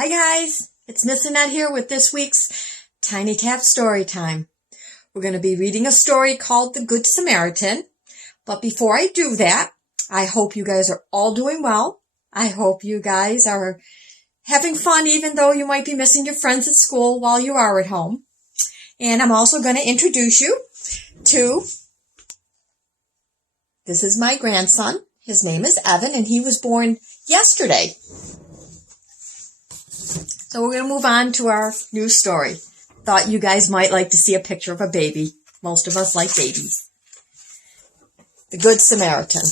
Hi guys, it's Miss Annette here with this week's Tiny Tap Storytime. We're going to be reading a story called The Good Samaritan. But before I do that, I hope you guys are all doing well. I hope you guys are having fun even though you might be missing your friends at school while you are at home. And I'm also going to introduce you to, this is my grandson. His name is Evan and he was born yesterday. So we're going to move on to our new story. Thought you guys might like to see a picture of a baby. Most of us like babies. The Good Samaritan.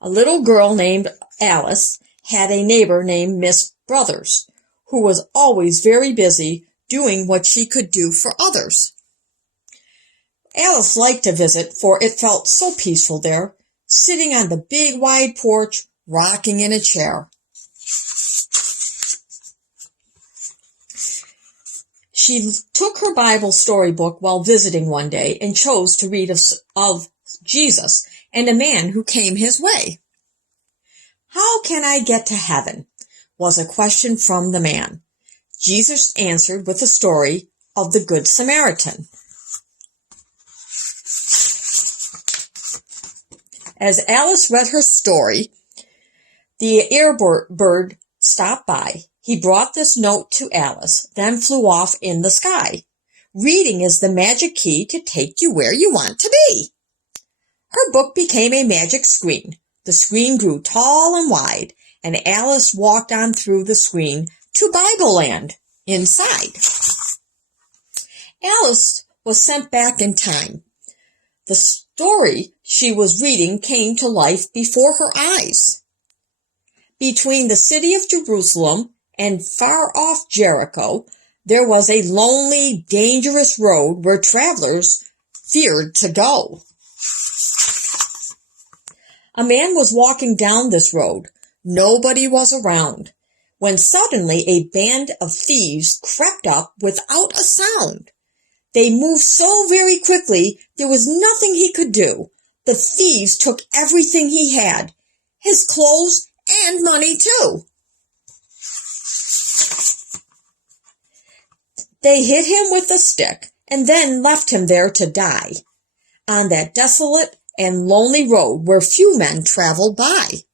A little girl named Alice had a neighbor named Miss Brothers, who was always very busy doing what she could do for others. Alice liked to visit, for it felt so peaceful there, sitting on the big wide porch, rocking in a chair. She took her Bible storybook while visiting one day and chose to read of Jesus and a man who came his way. "How can I get to heaven?" was a question from the man. Jesus answered with a story of the Good Samaritan. As Alice read her story, the airbird stopped by. He brought this note to Alice, then flew off in the sky. "Reading is the magic key to take you where you want to be." Her book became a magic screen. The screen grew tall and wide, and Alice walked on through the screen to Bible Land inside. Alice was sent back in time. The story she was reading came to life before her eyes. Between the city of Jerusalem and far-off Jericho, there was a lonely, dangerous road where travelers feared to go. A man was walking down this road. Nobody was around, when suddenly a band of thieves crept up without a sound. They moved so very quickly, there was nothing he could do. The thieves took everything he had, his clothes and money too. They hit him with a stick and then left him there to die on that desolate and lonely road where few men traveled by.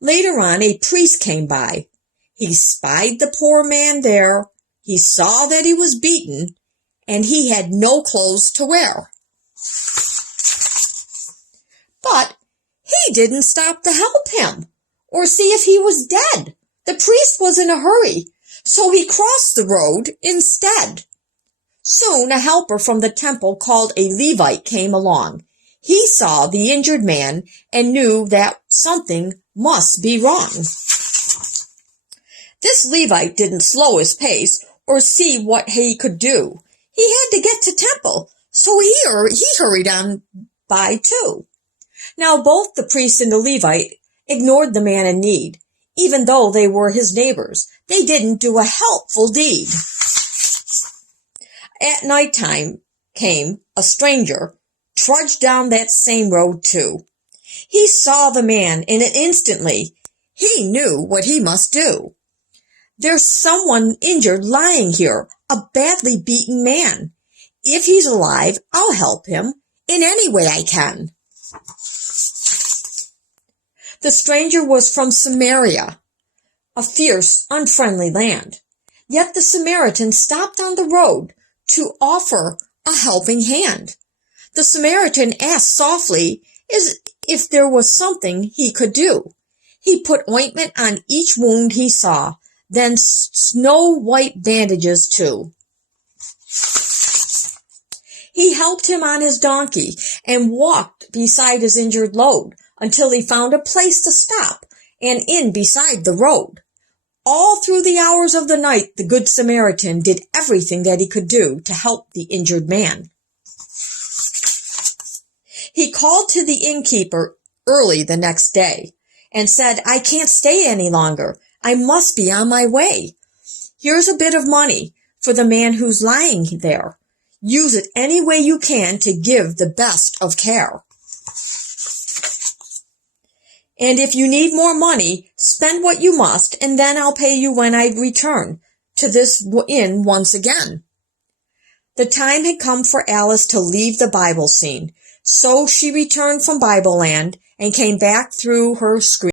Later on, a priest came by. He spied the poor man there. He saw that he was beaten, and he had no clothes to wear. But he didn't stop to help him or see if he was dead. The priest was in a hurry, so he crossed the road instead. Soon a helper from the temple called a Levite came along. He saw the injured man and knew that something must be wrong. This Levite didn't slow his pace or see what he could do. He had to get to temple, so he hurried on by too. Now both the priest and the Levite ignored the man in need. Even though they were his neighbors, they didn't do a helpful deed. At nighttime came a stranger, trudged down that same road too. He saw the man, and instantly he knew what he must do. "There's someone injured lying here, a badly beaten man. If he's alive, I'll help him in any way I can." The stranger was from Samaria, a fierce, unfriendly land. Yet the Samaritan stopped on the road to offer a helping hand. The Samaritan asked softly if there was something he could do. He put ointment on each wound he saw, then snow-white bandages too. He helped him on his donkey and walked beside his injured load until he found a place to stop and in beside the road. All through the hours of the night, the Good Samaritan did everything that he could do to help the injured man. He called to the innkeeper early the next day and said, "I can't stay any longer. I must be on my way. Here's a bit of money for the man who's lying there. Use it any way you can to give the best of care. And if you need more money, spend what you must, and then I'll pay you when I return to this inn once again. The time had come for Alice to leave the Bible scene, so she returned from Bible Land and came back through her screen.